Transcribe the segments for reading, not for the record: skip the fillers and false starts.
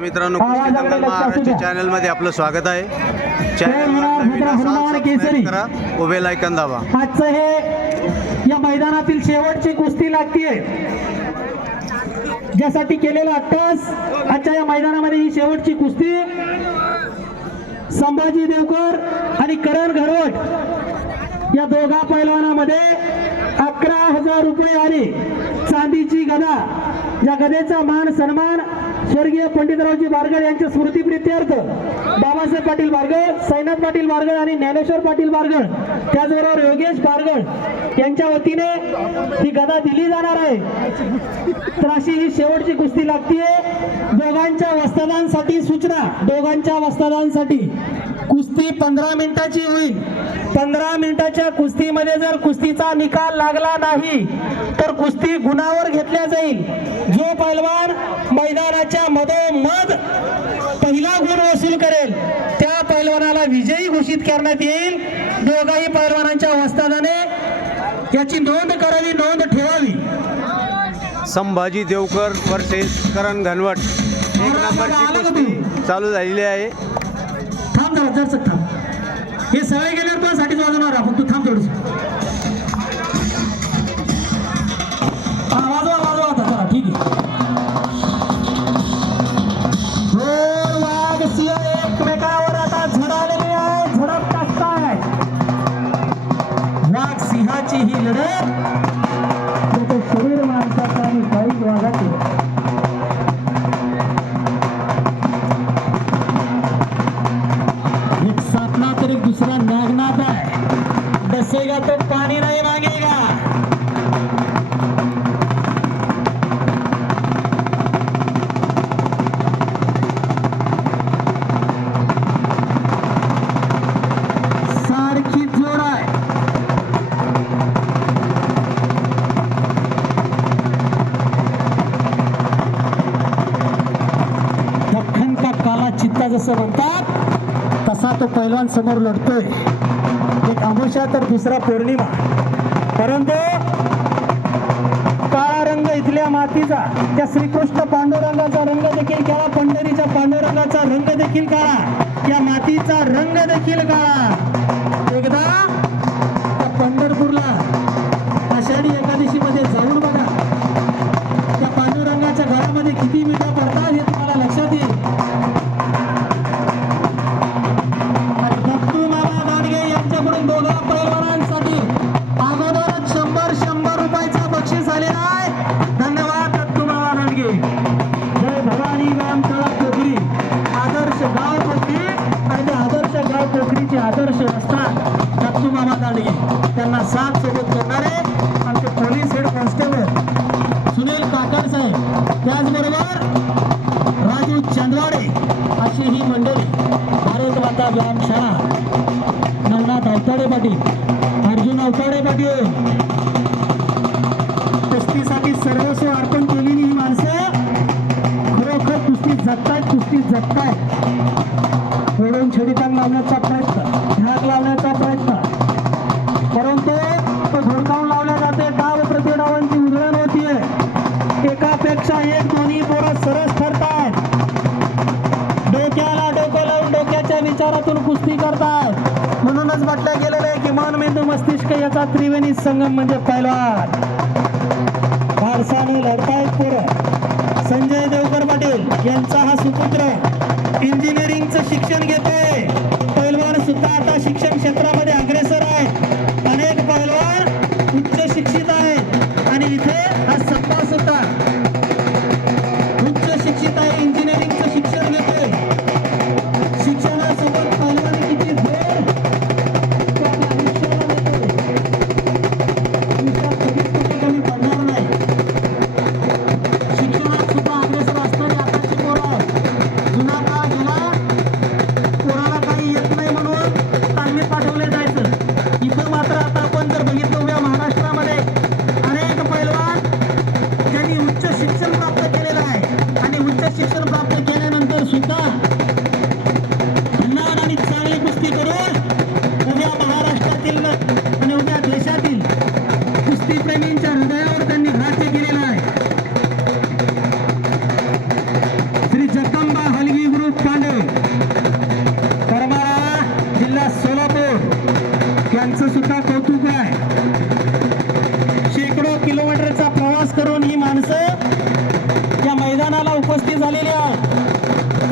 मित्रांनो, कुस्ती दंगल महाराष्ट्र चॅनल मध्ये आपलं स्वागत आहे. चॅनलवर नवीन असाल सबस्क्राइब करा, बेल आयकॉन दाबा. आजचं हे या मैदानातील शेवटची कुस्ती लागतीये, ज्यासाठी केलेला अट्टास. आजच्या या मैदानामध्ये ही शेवटची कुस्ती संभाजी देवकर आणि करण घरवट या दोघा पैलवानामध्ये 11,000 रुपये आणि चांदीची गदा. या गदेचा मान सन्मान स्वर्गीय पंडितरावजी बारगळ यांच्या स्मृतीप्रित्यर्थ बाबासाहेब पाटील बारगळ, साईनाथ पाटील बारगळ आणि ज्ञानेश्वर पाटील बारगळ, त्याचबरोबर योगेश बारगळ यांच्या वतीने ही गदा दिली जाणार आहे. तर अशी ही शेवटची कुस्ती लागतीये. दोघांच्या वस्तादांसाठी सूचना, दोघांच्या वस्तादांसाठी कुस्ती 15 मिनिटाची होईल. 15 मिनिटाच्या कुस्तीमध्ये जर कुस्तीचा निकाल लागला नाही तर कुस्ती गुणावर घेतल्या जाईल. जो पैलवान मैदानाच्या मधोमध पहिला गुण वसूल करेल त्या पैलवानाला विजयी घोषित करण्यात येईल. दोघाही पैलवानांच्या वस्तादाने याची नोंद करावी, नोंद ठेवावी. संभाजी देवकर वर्सेस करण घनवट 1 नंबरची कुस्ती चालू झालेली आहे. थांब जरा, जर थांब. हे सवय गेल्यावर तुझ्यासाठीच वाजवणार आपण, तू थांब थोडस. वाजवा वाजवा आता जरा, ठीक आहे. दोन वाघ सिंह एकमेकावर आता झडालेले आहे, झडप टाकताय. वाघ सिंहाची ही लढत त्याचं शरीर माणसाचं आणि काही वाघाचे. एक सापला तर एक दुसरा नागनाथ आहे. डसेगा तो पाणी नाही मागेगा. सारखी जोड आहे. दख्खन का काला चित्ता जसं म्हणतात तसा तो पैलवान समोर लढतोय. एक अमावस्या तर दुसरा पौर्णिमा, परंतु काळा रंग इथल्या मातीचा, त्या श्रीकृष्ण पांडुरंगाचा रंग देखील काळा, पंढरीच्या पांडुरंगाचा रंग देखील काळा, या मातीचा रंग देखील काळा. एकदा त्या पंढरपूरला आषाढी एकादशी मध्ये जाऊन बघा. त्या पांडुरंगाच्या घरामध्ये किती मिठा पडतात हे तुम्हाला लक्षात येईल. यांच्याकडून दोघा पैलवानांसाठी अगोदरच 100 रुपयाचा बक्षीस आलेला आहे. धन्यवाद दत्तूमामा दांडगे. जय भवानी व्यायाम तळा पोखरी, आदर्श गाव पोखरी आणि त्या आदर्श गाव पोखरीचे आदर्श असतात दत्तूमामा दांडगे. त्यांना साथ सोबत करणारे आमचे पोलीस हेड कॉन्स्टेबल सुनील काकड साहेब, त्याचबरोबर राजू चंद्राडे अशी ही मंडळी. भारत माता व्यायामशाळा, नवनाथ अवताडे पाटील, अर्जुन अवताडे पाटील, कुस्तीसाठी सर्वस्व अर्पण केलेली ही माणसं खरोखर कुस्ती जगतायत, कुस्ती जगतायत. ओढून छडीतांग लावण्याचा प्रयत्न, झाक लावण्याचा प्रयत्न, परंतु तो धुडकावून लावल्या जाते. डाव प्रतिडावांची उधळण होतीये. एकापेक्षा एक दोन्ही पोरं सरस ठरतायत. डोक्याला डोकं लावून डोक्याच्या विचारातून कुस्ती करतात. म्हणूनच म्हटलं गेलेलं आहे की मन मेंदू मस्तिष्क याचा त्रिवेणी संगम म्हणजे पैलवान. भारसाने लढतायत पोरं. संजय देवकर पाटील यांचा हा सुपुत्र इंजिनिअरिंगचं शिक्षण घेतोय. पैलवान सुद्धा आता शिक्षण क्षेत्रामध्ये अग्रेसर आहे. अनेक पैलवान उच्च शिक्षित आहेत आणि इथे हा सप्पा सुद्धा उच्च शिक्षित आहे, इंजिनिअरिंगचं शिक्षण घेतोय. शिक्षणासोबत पैलवानी किती जोर कमी पडणार नाही. शिक्षणात सुद्धा अग्रेसर असणारी आताची पोरं आहे. जुना काळ गेला, पोराला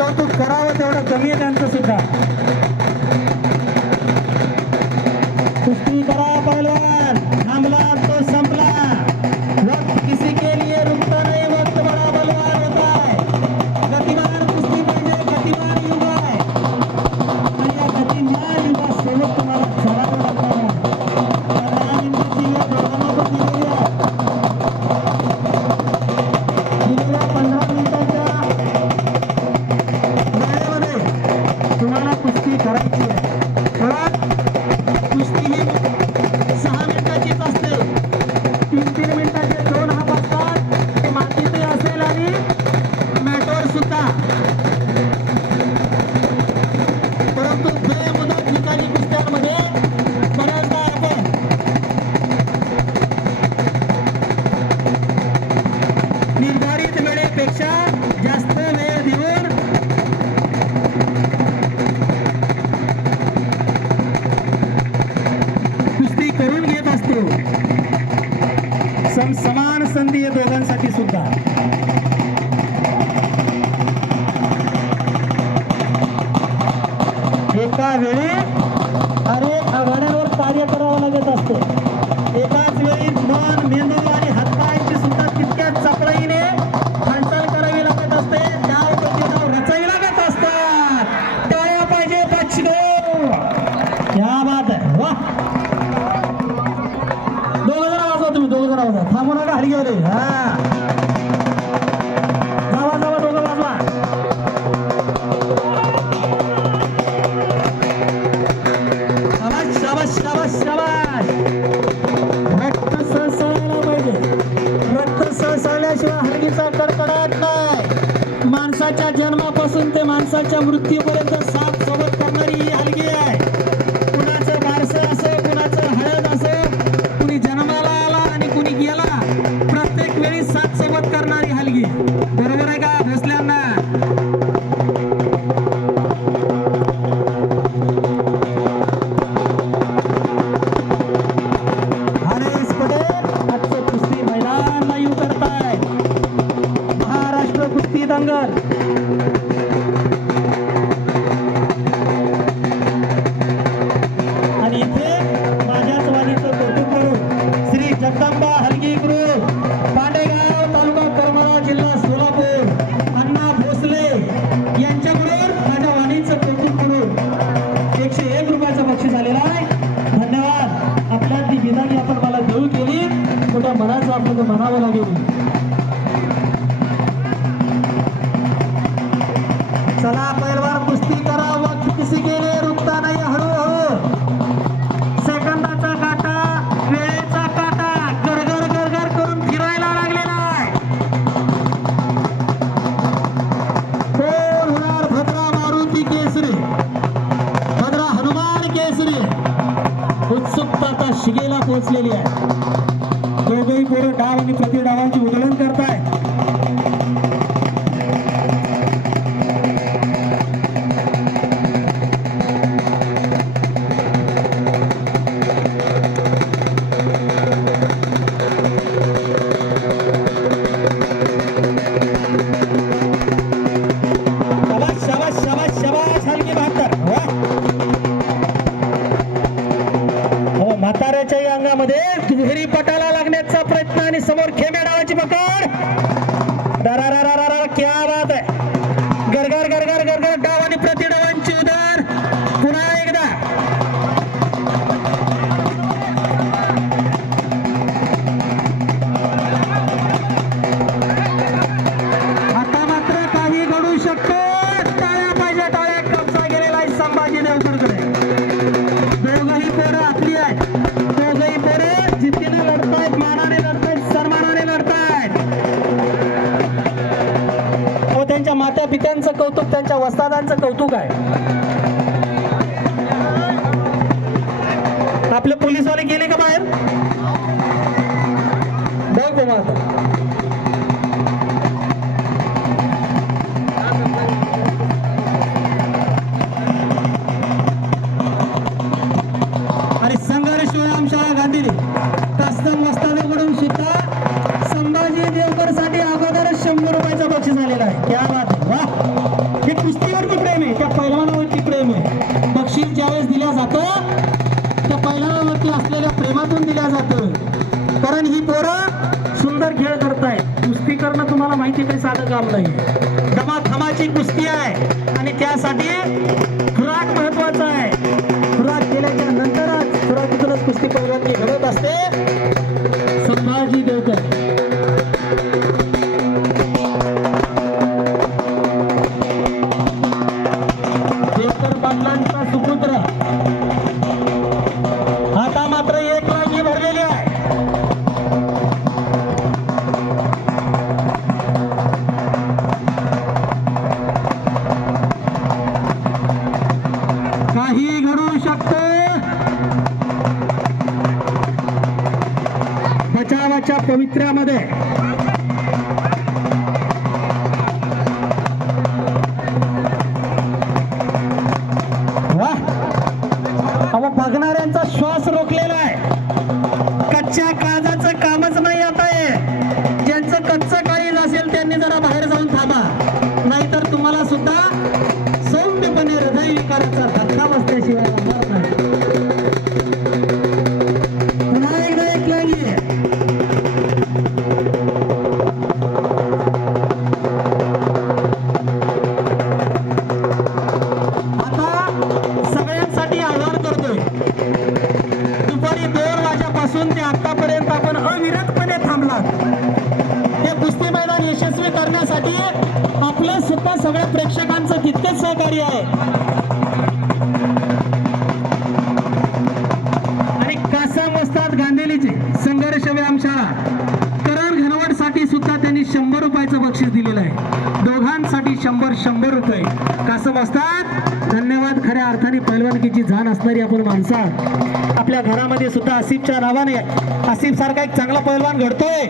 कौतुक करावं तेवढं कमी आहे त्यांचं सुद्धा. कुस्ती करा पहलवान, थांबला तो संपला. वक्त किसी के लिए रुकता नहीं, वक्त बड़ा बलवान होता है. गतिमान कुस्ती म्हणजे गतिमान युग आहे आणि या गतिमान युगात शेवट तुम्हाला चढावं लागणार आहे. 15 मिनिटाची वेळ दोघांना पण दिलेली आहे. दिलेल्या 15 मिनिटाच्या वेळेमध्ये तुम्हाला कुस्ती करायची आहे. कुस्ती ही 6 मिनिटाचीच असते. 3-3 मिनिटाचे 2 हाफ असतात. ते मातीतही असेल आणि मॅटवर सुद्धा. परंतु बेमुदत निकाली कुस्त्यांमध्ये बऱ्याचदा आपण निर्धारित वेळेपेक्षा जास्त वेळ देऊन कुस्ती करून घेत असतो. समान संधी या दोघांसाठी सुद्धा. एका वेळी अनेक आघाड्यांवर कार्य करावं लागत असते. एकाच वेळी मन, मेंदू आणि हातपायांची सुद्धा तितक्याच चपळाईने हालचाल करावी लागत असते. डाव प्रतिडाव रचावी लागत असतात. टाळ्या पाहिजे बच्चो. क्या बात आहे. वाह. दोघं जण वाजवा तुम्ही. दोघं जण वाजवा. थांबू नका हरी गेले. हा जावा जावा दोघं वाजवा. शाबास शाबास शाबास शाबास. रक्त सळसळायला पाहिजे. रक्त सळसळल्याशिवाय हलगीचा कडकडाट नाही. माणसाच्या जन्मापासून ते माणसाच्या मृत्यूपर्यंत साथ सोबत करणारी ही हलगी आहे. कुणाचं बारसं असो, कुणाचं हळद असो, कुणी जन्माला आला आणि कुणी गेला, प्रत्येक वेळी साथ सोबत करणारी हलगी. बरोबर आहे का भोसल्यांना? हरेश पटेल आजचं कुस्ती मैदान नाही उतरताय. महाराष्ट्र कुस्ती दंगल. आणि इथे माझ्याच वाणीचं कौतुक करून श्री जगदंबा हलगी ग्रुप, पांडेगाव, तालुका करमाळा, जिल्हा सोलापूर, अण्णा भोसले यांच्याकडून माझ्या वाणीचं कौतुक करून 101 रुपयाचं बक्षीस आलेलं आहे. धन्यवाद. आपल्यातली विधानी आपण मला देऊ केली. कुठ्या मनाचं आपल्याला म्हणावं लागेल. चला पैलवान कुस्ती करा. वक्त किसी के लिए रुकता नाही. हळूहळू सेकंदाचा काटा, वेळेचा काटा गरगर गरगर करून फिरायला लागलेला आहे. कोण होणार भद्रा मारुती केसरी, भद्रा हनुमान केसरी? उत्सुकता आता शिगेला पोहोचलेली आहे. दोघेही पोरं डाव आणि प्रतिडावांची उधळण करताय. शाबास शाबास शाबास शाबास. हलगी 72. वाह. हो, म्हाताऱ्याच्याही अंगामध्ये दुहेरी पटाला लागण्याचा प्रयत्न आणि समोर खेम्या डावाची पकड. दरारारारा. क्या बात आहे. गरगर गरगर गरगर डाव आणि प्रतिडावांची उधळ. पुन्हा एकदा. आता मात्र काही घडू शकतं. टाळ्या पाहिजे. टाळ्या. कब्जा गेलेला आहे संभाजी देवकरकडे. दोघंही पोरं आपली आहेत. दोघंही पोरं जिद्दीने लढतायत, मानाने लढतायत, सन्मानाने लढतायत. हो, त्यांच्या माता पित्यांचं कौतुक, त्यांच्या वस्तादांचं कौतुक आहे. आपले पोलीसवाले गेले का बाहेर? बघ आता. आणि संघर्ष व्यायामशाळा गांधीली कस्टम वस्तादाकडून सुद्धा संभाजी देवकर साठी अगोदरच 100 रुपयाचं बक्षीस आलेलं आहे. क्या बात आहे. वाह. हे कुस्ती कुस्ती आहे आणि त्यासाठी खुराक महत्वाचा आहे. खुराक केल्याच्या नंतरच खुराकीतूनच कुस्ती पैलवानगी घडत असते. संभाजी देवकर पाटलांचा सुपुत्र आता मात्र एक रांगी भरलेली आहे. काही घडू शकते. बचावाच्या पवित्र्यामध्ये बघणाऱ्यांचा श्वास रोखलेला आहे. कच्च्या काळजाचं कामच नाही आता हे. ज्यांचं कच्चं काळीज असेल त्यांनी जरा बाहेर जाऊन थांबा, नाहीतर तुम्हाला सुद्धा सौम्यपणे हृदय विकाराचा धक्का बसल्याशिवाय होणार नाही. पुन्हा एकदा एक लाईन ते आतापर्यंत आपण अविरतपणे थांबलात. हे कुस्ती मैदान यशस्वी करण्यासाठी आपलं सुद्धा सगळ्या प्रेक्षकांचं तितकेच सहकार्य आहे. आणि कासम वस्ताद गांधेलीची संघर्ष व्यायामशाळा करण घनवटसाठी सुद्धा त्यांनी 100 रुपयाचं बक्षीस दिलेलं आहे. दोघांसाठी 100 रुपये. कासम वस्ताद धन्यवाद. खऱ्या अर्थाने पैलवानकीची जाण असणारी आपण माणसं. आपल्या घरामध्ये सुद्धा आसिफच्या नावाने आसिफ सारखा एक चांगला पैलवान घडतोय.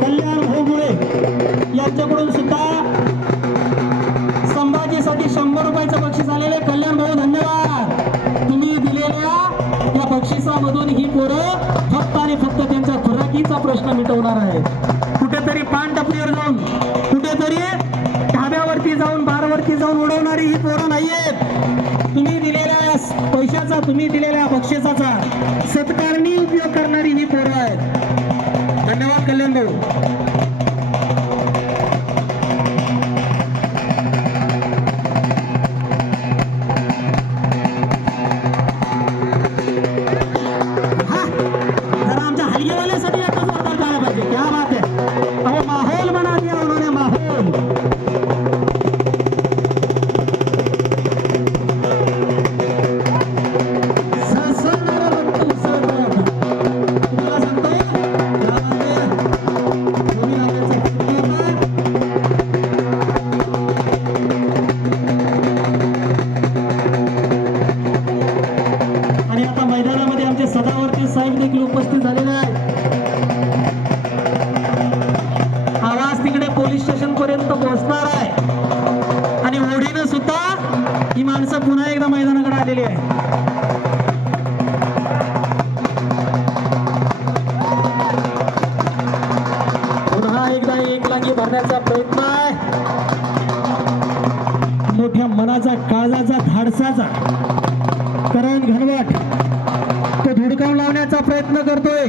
कल्याण भोगुळे यांच्याकडून सुद्धा संभाजीसाठी 100 रुपयाचं बक्षीस आलेले. कल्याण भाऊ धन्यवाद. तुम्ही दिलेल्या या बक्षिसामधून ही पोरं फक्त आणि फक्त त्यांच्या खुराकीचा प्रश्न मिटवणार आहेत. कुठेतरी पान टपरीवर जाऊन, कुठेतरी ढाब्यावरती जाऊन, बारवरती जाऊन उडवणारी ही पोरं नाहीयेत. तुम्ही दिलेल्या पैशाचा, तुम्ही दिलेल्या बक्षिसाचा सत्कारणी उपयोग करणारी ही पोरं आहेत. धन्यवाद कल्याण भाऊ. हलगेवाल्यासाठी एकच वापर करायला पाहिजे. क्या बात है. अहो माहोल बना दिया उन्होंने, माहोल. तुम्हाला सांगतोय आणि आता मैदानामध्ये आमचे सदावर्ती साहेब देखील उपस्थित झालेले आहेत. आवाज तिकडे पोलीस स्टेशन पर्यंत पोहोचणार आहे आणि ओढीनं सुद्धा ही माणसं पुन्हा एकदा मैदानाकडे आलेली आहे. पुन्हा एकदा एक लांगी भरण्याचा प्रयत्न आहे. मोठ्या मनाचा, काळजाचा, धाडसाचा करण घनवट तो धुडकावून लावण्याचा प्रयत्न करतोय.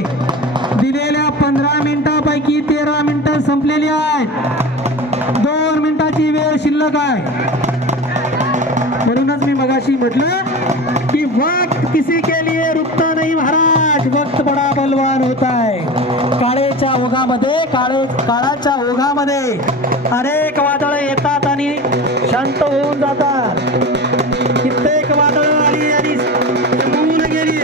दिलेल्या 15 मिनिटांपैकी 13 मिनिटं संपलेली आहेत. 2 मिनिटाची वेळ शिल्लक आहे. म्हणूनच मी मगाशी म्हटलं की वक्त किसी के लिए रुकता नहीं महाराज, वक्त बडा बलवान होता है. काळेच्या ओघामध्ये, काळाच्या ओघामध्ये अनेक वादळे येतात आणि शांत होऊन जातात. कित्येक वादळं आली आणि थांबून गेली.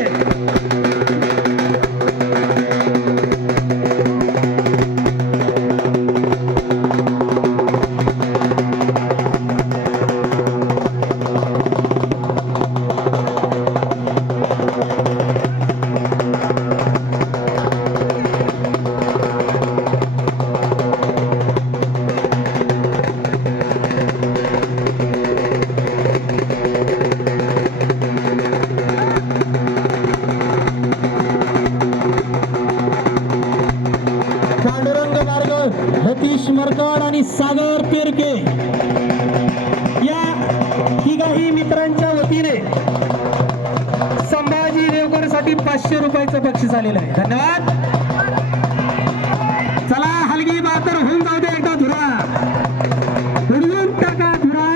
गणेश मरकड आणि सागर पेरके या तिघाही मित्रांच्या वतीने संभाजी देवकर साठी 500 रुपयाचं बक्षीस आलेलं आहे. धन्यवाद. चला हलगी बातर होऊन जाऊ दे एकदा धुरा उडवून टाका धुरा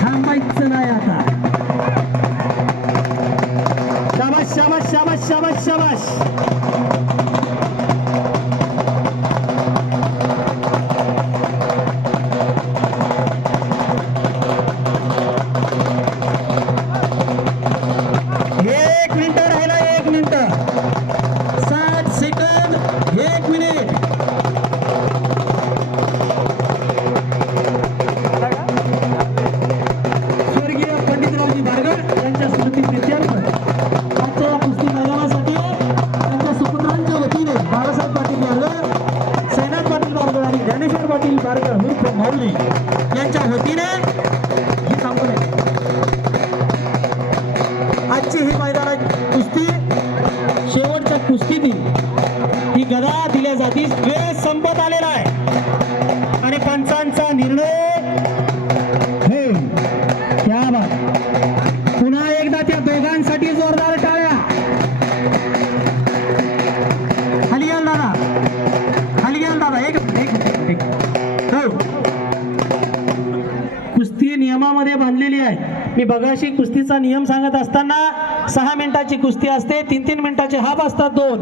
थांबायचं नाही आता. शाबाश शाबाश शाबाश शाबाश शाबाश. एक मिनिट राहिला 1 मिनिट 60 सेकंद 1 मिनिट. स्वर्गीय पंडितरावजी बारगड यांच्या स्मृतीप्रित्यर्थ आजच्या कुस्ती मैदानासाठी त्यांच्या सुपुत्रांच्या वतीने बाळासाहेब पाटील बारगड, सैनाथ पाटील बारगड आणि ज्ञानेश्वर पाटील बारगड उर्फ माऊली यांच्या वतीने ही थांबून आहे. आजची ही मैदानात कुस्ती शेवटच्या कुस्तीत ही गदा दिल्या जाती. वेळ संपत आलेला आहे आणि पंचांचा निर्णय होईल. क्या बात. पुन्हा एकदा त्या दोघांसाठी जोरदार टाळ्या. खाली घ्याल दादा, खाली घ्याल दादा. एक हो. कुस्ती नियमामध्ये बांधलेली आहे. मी बघाशी कुस्तीचा नियम सांगत असताना 6 मिनिटाची कुस्ती असते, 3-3 मिनिटाचे हाफ असतात 2.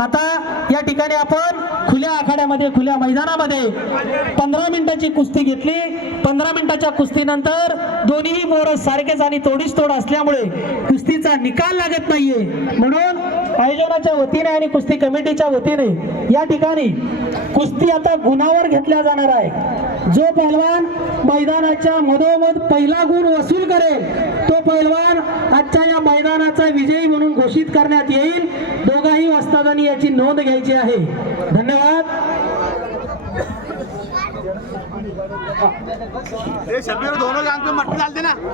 आता या ठिकाणी आपण खुल्या आखाड्यामध्ये खुल्या मैदानामध्ये 15 मिनिटाची कुस्ती घेतली. 15 मिनिटाच्या कुस्तीनंतर दोन्ही बोर सारखेच आणि तोडीस तोड असल्यामुळे कुस्तीचा निकाल लागत नाहीये. म्हणून आयोजनाच्या वतीने आणि कुस्ती कमिटीच्या वतीने या ठिकाणी कुस्ती आता गुणावर घेतल्या जाणार आहे. जो पैलवान मैदानाच्या मधोमध पहिला गुण वसूल करेल तो पैलवान आजच्या या मैदानाचा विजयी म्हणून घोषित करण्यात येईल. दोघाही वस्तादांनी याची नोंद घ्यायची आहे. धन्यवाद.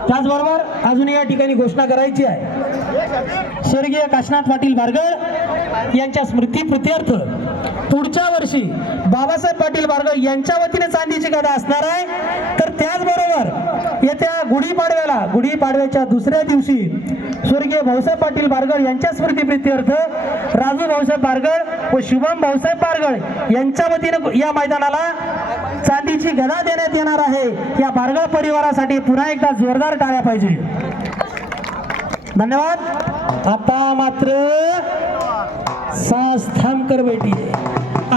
त्याचबरोबर अजून या ठिकाणी घोषणा करायची आहे. स्वर्गीय काशीनाथ पाटील बारगड यांच्या स्मृतीप्रित्यर्थ पुढच्या वर्षी बाबासाहेब पाटील बारगड यांच्या वतीने चांदीची गदा असणार आहे. तर त्याचबरोबर येत्या गुढीपाडव्याच्या दुसऱ्या दिवशी स्वर्गीय भाऊसाहेब पाटील बारगड यांच्या स्मृतीप्रित्यर्थ राजू भाऊसाहेब बारगड व शुभम भाऊसाहेब बारगड यांच्या वतीने या मैदानाला चांदीची गदा देण्यात येणार आहे. या बारगड परिवारासाठी पुन्हा एकदा जोरदार टाळ्या पाहिजे. धन्यवाद. आता मात्र सांस थांब कर बैठिए,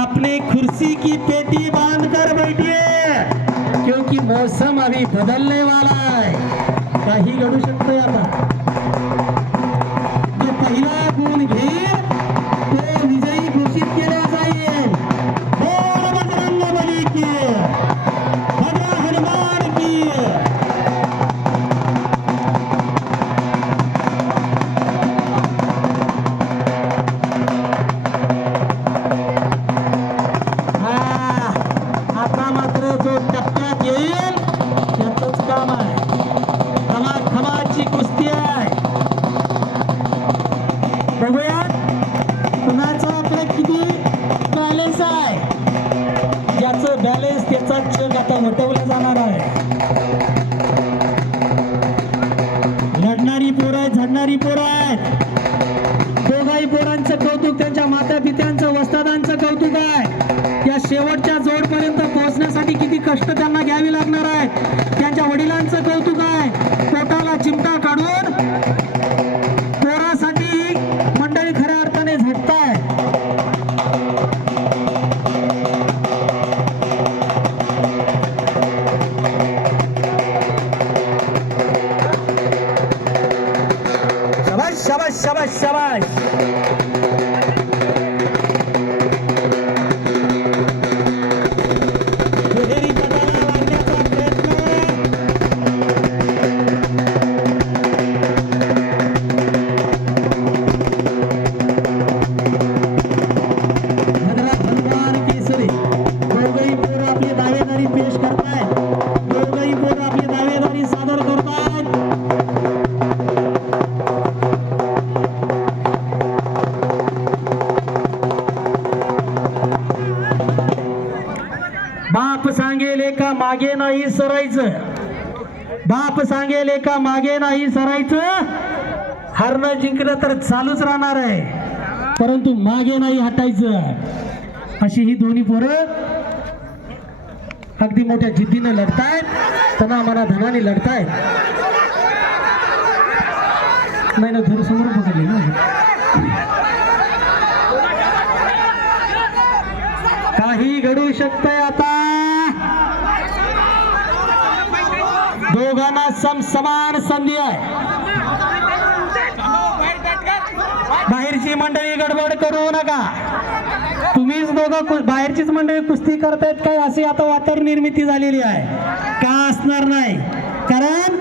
अपने कुर्सी की पेटी बांध कर बैठिए, क्योंकि मौसम अभी बदलने वाला है. काही घडू शकतोय आता. जो पहिला गुण घेईल तो विजयी घोषित केला जाईल. बोल बजरंगबली की, भद्र हनुमान की. आता मात्र जो टप्प्यात येईल त्याचंच काम आहे. खमाखमाची कुस्ती आहे. बघूयात कुणाचा आपल्या किती बॅलन्स आहे. ज्याचं बॅलन्स त्याचा चेक आता वटवला जाणार आहे. लढणारी पोरं आहेत, झडणारी पोरं आहेत. दोघाही पोरांचं कौतुक, त्यांच्या माता पित्यांचं वस्तादांचं कौतुक आहे. या शेवटच्या जोडपर्यंत पोहोचण्यासाठी किती कष्ट त्यांना घ्यावी लागणार आहेत. त्यांच्या वडिलांचं कौतुक आहे. पोटाला चिमटा काढून पोरासाठी मंडळी खऱ्या अर्थाने झटताय. शाबाश शाबाश शाबाश शाबाश. बाप सांगेल का मागे नाही सरायचं, बाप सांगेल का मागे नाही सरायचं. हरणं जिंकलं तर चालूच राहणार आहे, परंतु मागे नाही हटायचं. अशी ही दोन्ही पोरं अगदी मोठ्या जिद्दीनं लढतायत, तना मना धनाने लढतायत. नाही ना धर समोर पकडले ना. काही घडू शकतंय आता. दोघांना समान संधी आहे. बाहेरची मंडळी गडबड करू नका. तुम्हीच दोघं बाहेरचीच मंडळी कुस्ती करतायत काय असे आता वातावरण निर्मिती झालेली आहे. का असणार नाही, कारण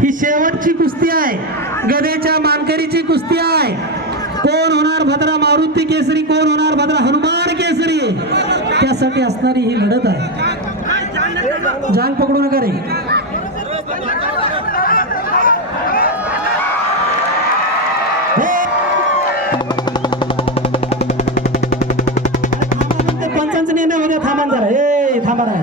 ही शेवटची कुस्ती आहे, गदेच्या मानकरीची कुस्ती आहे. कोण होणार भद्रा मारुती केसरी, कोण होणार भद्रा हनुमान केसरी, त्यासाठी असणारी ही लढत आहे. जांग पकडू नका रे. पंचांचा निर्णय होत्या. थांबा जरा, ए थांबा नाही.